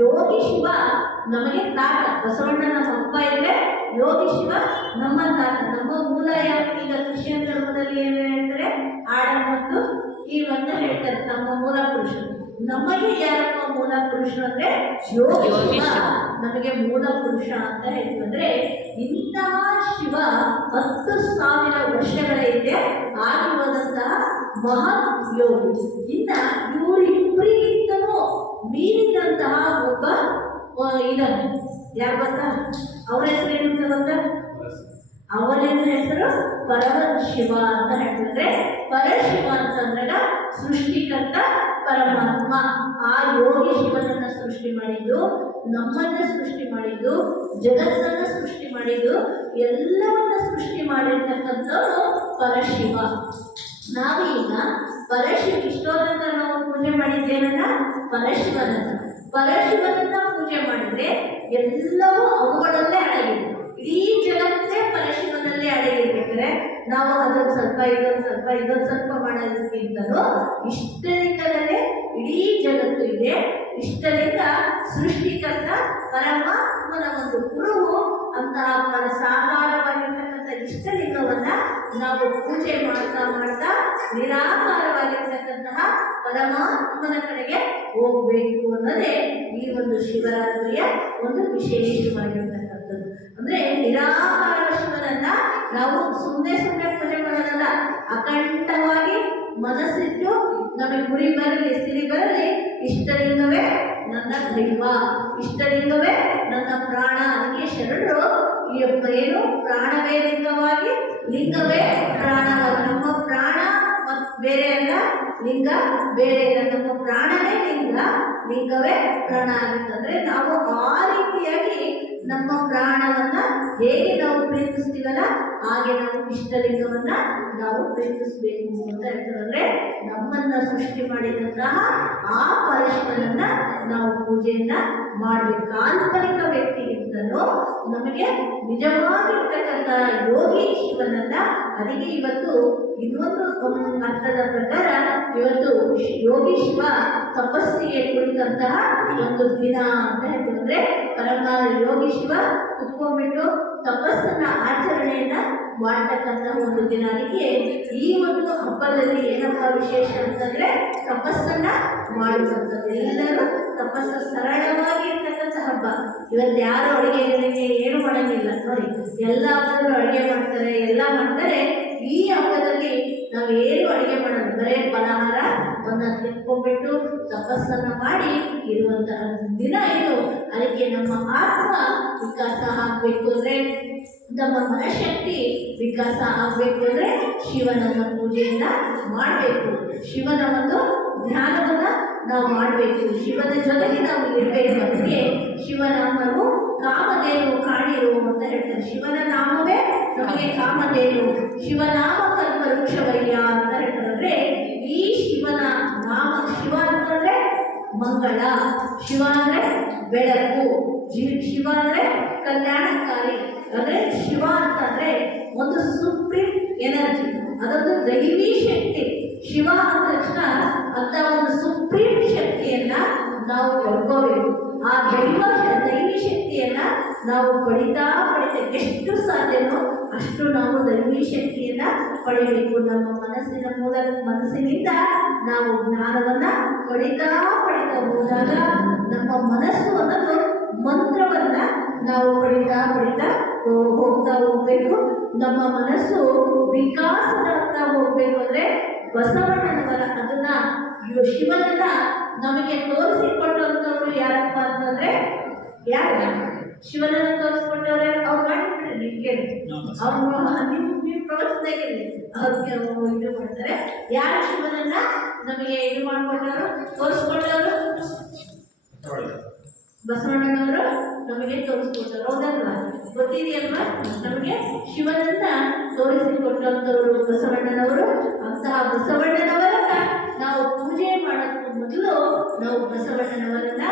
ಯೋಗಿ ಶಿವ ನಮಗೆ ತಾತ. ಬಸವಣ್ಣನ ಅಪ್ಪ ಇದ್ರೆ ಯೋಗಿ ಶಿವ ನಮ್ಮ ತಾತ. ನಮ್ಮ ಮೂಲ ಯಾಕೆ ಈಗ ಕ್ರಿಶ್ಚಿಯನ್ ಧರ್ಮದಲ್ಲಿ ಏನು ಹೇಳ್ತಾರೆ, ಆಡಮ್ ಮತ್ತು ಈವ್ ಅಂತ ಹೇಳ್ತಾರೆ ನಮ್ಮ ಮೂಲ ಪುರುಷರು. ನಮಗೆ ಯಾರಪ್ಪ ಮೂಲ ಪುರುಷರು ಅಂದ್ರೆ ಯೋಗಿ ಶಿವ ನಮಗೆ ಮೂಲ ಪುರುಷ ಅಂತ ಹೇಳ್ತೀವಿ. ಅಂದ್ರೆ ಇಂತಹ ಶಿವ 10,000 ವರ್ಷಗಳ ಹಿಂದೆ ಆಗಿರುವಂತಹ ಮಹತ್ ಯೋಗಿ. ಇನ್ನ ಇವರಿಬ್ಬರಿಗಿಂತಲೂ ಮೀರಿದಂತಹ ಒಬ್ಬ ಇದನ್ನು ಯಾರು ಗೊತ್ತಾ? ಅವರ ಹೆಸರು ಏನು ಗೊತ್ತಾ? ಅವರೇನು ಹೆಸರು ಪರಶಿವ ಅಂತ ಹೇಳ್ತಾರೆ. ಪರಶಿವ ಅಂತಂದಾಗ ಸೃಷ್ಟಿಕರ್ತ ಪರಮಾತ್ಮ. ಆ ಯೋಗಿ ಶಿವನನ್ನ ಸೃಷ್ಟಿ ಮಾಡಿದ್ದು, ನಮ್ಮನ್ನ ಸೃಷ್ಟಿ ಮಾಡಿದ್ದು, ಜಗತ್ತನ್ನ ಸೃಷ್ಟಿ ಮಾಡಿದ್ದು, ಎಲ್ಲವನ್ನ ಸೃಷ್ಟಿ ಮಾಡಿರ್ತಕ್ಕಂಥವ್ರು ಪರಶಿವ. ನಾವು ಈಗ ಇಷ್ಟೋದನ್ನ ನಾವು ಪೂಜೆ ಮಾಡಿದ್ದೇನನ್ನ ಪರಶಿವನನ್ನ. ಪರಶಿವನನ್ನ ಪೂಜೆ ಮಾಡಿದ್ರೆ ಎಲ್ಲವೂ ಅವುಗಳಲ್ಲೇ ಅಡಗಿದೆ. ಇಡೀ ಜಗತ್ತೇ ಪರಶಿವನಲ್ಲೇ ಅಡಗಿರ್ಬೇಕಾದ್ರೆ ನಾವು ಅದೊಂದು ಸ್ವಲ್ಪ ಇದೊಂದು ಸ್ವಲ್ಪ ಮಾಡೋದಕ್ಕಿಂತಲೂ ಇಷ್ಟಲಿಂಗದಲ್ಲೇ ಇಡೀ ಜಗತ್ತು ಇದೆ. ಇಷ್ಟಲಿಂಗ ಸೃಷ್ಟಿಕರ್ತ ಪರಮಾತ್ಮನ ಒಂದು ಗುರುವು ಅಂತಹ ಸಾಕಾರವಾಗಿರ್ತಕ್ಕಂಥ ಇಷ್ಟಲಿಂಗವನ್ನ ನಾವು ಪೂಜೆ ಮಾಡ್ತಾ ಮಾಡ್ತಾ ನಿರಾಕಾರವಾಗಿರ್ತಕ್ಕಂತಹ ಪರಮಾತ್ಮನ ಕಡೆಗೆ ಹೋಗ್ಬೇಕು ಅನ್ನೋದೇ ಈ ಒಂದು ಶಿವರಾತ್ರಿಯ ಒಂದು ವಿಶೇಷವಾಗಿರ್ತಕ್ಕಂಥದ್ದು. ಅಂದ್ರೆ ನಿರಾಕಾರ ಶಿವನನ್ನ ನಾವು ಸುಮ್ಮನೆ ಪೂಜೆ ಮಾಡೋದಲ್ಲ, ಅಖಂಡವಾಗಿ ಮನಸ್ಸಿಟ್ಟು ನಮಗೆ ಗುರಿ ಬರಲಿ ಸಿರಿ ಬರಲಿ, ಇಷ್ಟಲಿಂಗವೇ ನನ್ನ ದೈವ, ಇಷ್ಟಲಿಂಗವೇ ನನ್ನ ಪ್ರಾಣ. ಅದಕ್ಕೆ ಶರಣರು ಏನು ಪ್ರಾಣವೇ ಲಿಂಗವಾಗಿ, ಲಿಂಗವೇ ಪ್ರಾಣವಾಗಿ. ನಮ್ಮ ಪ್ರಾಣ ಬೇರೆ ಅಲ್ಲ, ಲಿಂಗ ಬೇರೆ ಇಲ್ಲ. ನಮ್ಮ ಪ್ರಾಣವೇ ಲಿಂಗ, ಲಿಂಗವೇ ಪ್ರಾಣ ಆಗುತ್ತಂದ್ರೆ ನಾವು ಆ ರೀತಿಯಾಗಿ ನಮ್ಮ ಪ್ರಾಣವನ್ನ ಹೇಗೆ ನಾವು ಪ್ರೀತಿಸ್ತೀವಲ್ಲ ಹಾಗೆ ನಾವು ಇಷ್ಟಲಿಂಗವನ್ನ ನಾವು ಪ್ರೀತಿಸ್ಬೇಕು ಅಂತ ಹೇಳ್ತಾರೆ. ನಮ್ಮನ್ನ ಸೃಷ್ಟಿ ಮಾಡಿದಂತಹ ಆ ಪರಶಿವನನ್ನ ನಾವು ಪೂಜೆಯನ್ನ ಮಾಡಬೇಕು. ಕಾಲ್ಪನಿಕ ವ್ಯಕ್ತಿಗಿಂತಲೂ ನಮಗೆ ನಿಜವಾಗಿರ್ತಕ್ಕಂಥ ಯೋಗಿ ಶಿವನನ್ನ. ಅದಕ್ಕೆ ಇವತ್ತು ಇನ್ನೊಂದು ಅರ್ಥದ ಪ್ರಕಾರ ಇವತ್ತು ಯೋಗಿ ಶಿವ ತಪಸ್ಸಿಗೆ ಕುಳಿತಂತಹ ಒಂದು ದಿನ ಅಂತ ಹೇಳ್ತಿದ್ರೆ, ಪರಮ ಯೋಗಿ ಶಿವ ಕುತ್ಕೊಂಡ್ಬಿಟ್ಟು ತಪಸ್ಸನ್ನ ಆಚರಣೆಯನ್ನ ಮಾಡ್ತಕ್ಕಂಥ ಒಂದು ದಿನ. ಅದಕ್ಕೆ ಈ ಒಂದು ಹಬ್ಬದಲ್ಲಿ ಏನಪ್ಪ ವಿಶೇಷ ಅಂತಂದ್ರೆ ತಪಸ್ಸನ್ನ ಮಾಡುವಂಥದ್ದು. ಎಲ್ಲರೂ ತಪಸ್ಸು ಸರಳವಾಗಿ ಇರ್ತಕ್ಕಂಥ ಹಬ್ಬ. ಇವತ್ತು ಯಾರು ಅಡುಗೆ ಏನು ಮಾಡಂಗಿಲ್ಲ ನೋಡಿ, ಎಲ್ಲ ಹಬ್ಬದಲ್ಲೂ ಅಡುಗೆ ಮಾಡ್ತಾರೆ, ಎಲ್ಲ ಮಾಡ್ತಾರೆ. ಈ ಹಬ್ಬದಲ್ಲಿ ನಾವೇನು ಅಡುಗೆ ಮಾಡೋದು, ಬರೇ ಫಲಹಾರವನ್ನು ತಿನ್ಕೊಂಡ್ಬಿಟ್ಟು ತಪಸ್ಸನ್ನ ಮಾಡಿ ಇರುವಂತಹ ದಿನ ಇದು. ಅದಕ್ಕೆ ನಮ್ಮ ಆತ್ಮ ವಿಕಾಸ ಆಗಬೇಕು ಅಂದ್ರೆ, ನಮ್ಮ ಮನಶಕ್ತಿ ವಿಕಾಸ ಆಗಬೇಕು ಅಂದ್ರೆ ಶಿವನನ್ನ ಪೂಜೆಯನ್ನ ಮಾಡಬೇಕು. ಶಿವನ ಒಂದು ಧ್ಯಾನವನ್ನ ನಾವು ಮಾಡಬೇಕು. ಶಿವನ ಜೊತೆಗೆ ನಾವು ಇರಬೇಕು. ಅದಕ್ಕೆ ಶಿವನಾಮವು ಕಾಮಧೇನು ಕಾಣಿರು ಅಂತ ಹೇಳ್ತಾರೆ. ಶಿವನ ನಾಮವೇ ನಮಗೆ ಕಾಮಧೇನು, ಶಿವನಾಮ ಕಲ್ಪ ವೃಕ್ಷವಯ್ಯ ಅಂತ ಹೇಳ್ತಾರೆ. ಅಂದ್ರೆ ಈ ಶಿವನ ನಾಮ, ಶಿವ ಅಂತಂದ್ರೆ ಮಂಗಳ, ಶಿವ ಅಂದ್ರೆ ಬೆಳಕು, ಶಿವ ಅಂದ್ರೆ ಕಲ್ಯಾಣಕಾರಿ. ಅಂದ್ರೆ ಶಿವ ಅಂತಂದ್ರೆ ಒಂದು ಸುಪ್ರೀಂ ಎನರ್ಜಿ, ಅದೊಂದು ದೈವಿ ಶಕ್ತಿ. ಶಿವ ಅಂದ ತಕ್ಷಣ ಅಂತ ಒಂದು ಸುಪ್ರೀಂ ಶಕ್ತಿಯನ್ನ ನಾವು ಪಡ್ಕೋಬೇಕು. ಆ ದೈವಿ ಶಕ್ತಿಯನ್ನ ನಾವು ಪಡಿತಾ ಎಷ್ಟು ಸಾಧ್ಯನೋ ಅಷ್ಟು ನಾವು ದೈವಿ ಶಕ್ತಿಯನ್ನ ಪಡಿಬೇಕು. ನಮ್ಮ ಮನಸ್ಸಿನಿಂದ ನಾವು ಜ್ಞಾನವನ್ನ ಪಡಿತಾ ಹೋದಾಗ ನಮ್ಮ ಮನಸ್ಸು ಅನ್ನೋದು ಮಂತ್ರವನ್ನ ನಾವು ಪಡಿತಾ ಹೋಗ್ತಾ ಹೋಗ್ಬೇಕು. ನಮ್ಮ ಮನಸ್ಸು ವಿಕಾಸದಾಗ್ತಾ ಹೋಗ್ಬೇಕು. ಅಂದ್ರೆ ಬಸವಣ್ಣನವರ ಅದನ್ನ ಶಿವನನ್ನ ನಮಗೆ ತೋರಿಸಿಕೊಟ್ಟಂತವ್ರು ಯಾರಪ್ಪ ಅಂತಂದ್ರೆ, ಯಾರ ಶಿವನನ್ನ ತೋರಿಸ್ಕೊಟ್ಟವ್ರೆ ಅವ್ರು ಮಾಡಿಬಿಟ್ರೆ ನೀವು ಕೇಳಿ, ಅವ್ರು ನೀವು ಪ್ರವಚನದಲ್ಲಿ ಅವ್ರಿಗೆ ಇದು ಮಾಡ್ತಾರೆ. ಯಾರು ಶಿವನನ್ನ ನಮಗೆ ಇದು ಮಾಡ್ಕೊಟ್ಟವರು, ತೋರಿಸ್ಕೊಟ್ಟವರು? ಬಸವಣ್ಣನವರು ನಮಗೆ ತೋರಿಸ್ಕೊಟ್ಟರು. ಹೌದಲ್ವಾ? ಗೊತ್ತಿದೆಯಲ್ವಾ? ನಮಗೆ ಶಿವನನ್ನ ತೋರಿಸಿಕೊಟ್ಟಂತವರು ಬಸವಣ್ಣನವರು. ಅಂತಹ ಬಸವಣ್ಣನವರನ್ನ ನಾವು ಪೂಜೆ ಮಾಡೋದಕ್ಕೂ ಮೊದಲು ನಾವು ಬಸವಣ್ಣನವರನ್ನ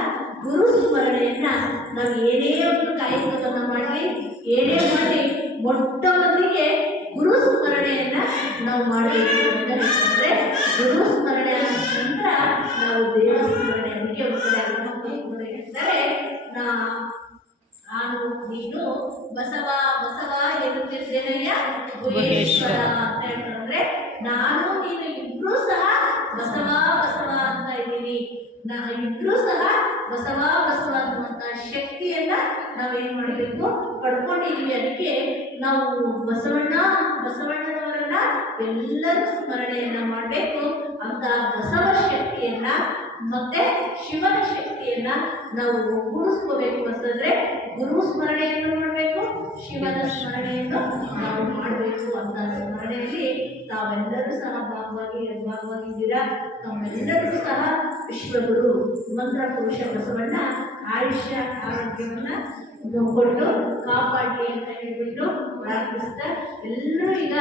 ಗುರು ಸ್ಮರಣೆಯನ್ನ ನಾವು ಏನೇ ಒಂದು ಕಾಯಕವನ್ನು ಮಾಡಲಿ, ಏನೇ ಮಾಡಿ ಮೊಟ್ಟ ಮೊದಲಿಗೆ ಗುರು ಸ್ಮರಣೆಯನ್ನ ನಾವು ಮಾಡಬೇಕು ಅಂತ ಹೇಳ್ತಾರೆ. ಗುರು ಸ್ಮರಣೆ ನಂತರ ನಾವು ದೇವ ಸ್ಮರಣೆ. ಅದಕ್ಕೆ ಹೇಳ್ತಾರೆ ನಾನು ನೀನು ಬಸವ ಬಸವ ಎನ್ನುತ್ತಿದ್ದೇನೆಯ ಗುಹೇಶ್ವರ ಅಂತ ಹೇಳ್ತಾರೆ. ನಾನು ನೀನು ಇಬ್ರು ಸಹ ಬಸವ ಬಸವ ಅಂತ ಇದ್ದೀವಿ. ಇಬ್ರು ಸಹ ಬಸವ ಬಸವ ಅನ್ನುವಂತ ಶಕ್ತಿಯನ್ನ ನಾವೇನ್ ಮಾಡಬೇಕು, ಪಡ್ಕೊಂಡಿದೀವಿ. ಅದಕ್ಕೆ ನಾವು ಬಸವಣ್ಣನವರನ್ನ ಎಲ್ಲರೂ ಸ್ಮರಣೆಯನ್ನ ಮಾಡಬೇಕು. ಅಂತ ಬಸವ ಶಕ್ತಿಯನ್ನ ಮತ್ತೆ ಶಿವನ ಶಕ್ತಿಯನ್ನ ನಾವು ಒಗ್ಗೂಡಿಸ್ಕೋಬೇಕು ಅಂತಂದ್ರೆ ಗುರು ಸ್ಮರಣೆಯನ್ನು ಮಾಡಬೇಕು, ಶಿವನ ಸ್ಮರಣೆಯನ್ನು ನಾವು ಮಾಡಬೇಕು. ಅಂತ ಸ್ಮರಣೆಯಲ್ಲಿ ತಾವೆಲ್ಲರೂ ಸಹ ಭಾಗವಾಗಿದ್ದೀರಾ. ತಾವೆಲ್ಲರೂ ಸಹ ವಿಶ್ವಗುರು ಮಂತ್ರ ಪುರುಷ ಬಸವಣ್ಣ ಆಯುಷ್ಯ ಆರೋಗ್ಯವನ್ನ ಕೊಟ್ಟು ಕಾಪಾಡಿ ಅಂತ ಹೇಳ್ಬಿಟ್ಟು ಪ್ರಾರ್ಥಿಸ್ತಾ ಎಲ್ಲರೂ ಈಗ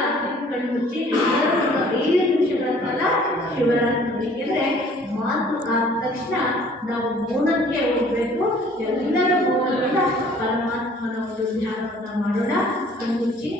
ಕಣ್ಣು ಮುಚ್ಚಿ ಎಲ್ಲರೂ ಒಂದು 5 ನಿಮಿಷಗಳ ಕಾಲ ಶಿವರಾತ್ರಿಗೆಂದ್ರೆ ಮಾತು ಆದ ತಕ್ಷಣ ನಾವು ಮೌನಕ್ಕೆ ಹೋಗ್ಬೇಕು. ಎಲ್ಲರ ಮೌನದಿಂದ ಪರಮಾತ್ಮನ ಒಂದು ಧ್ಯಾನವನ್ನ ಮಾಡೋಣ. ಕಣ್ಣು ಮುಚ್ಚಿ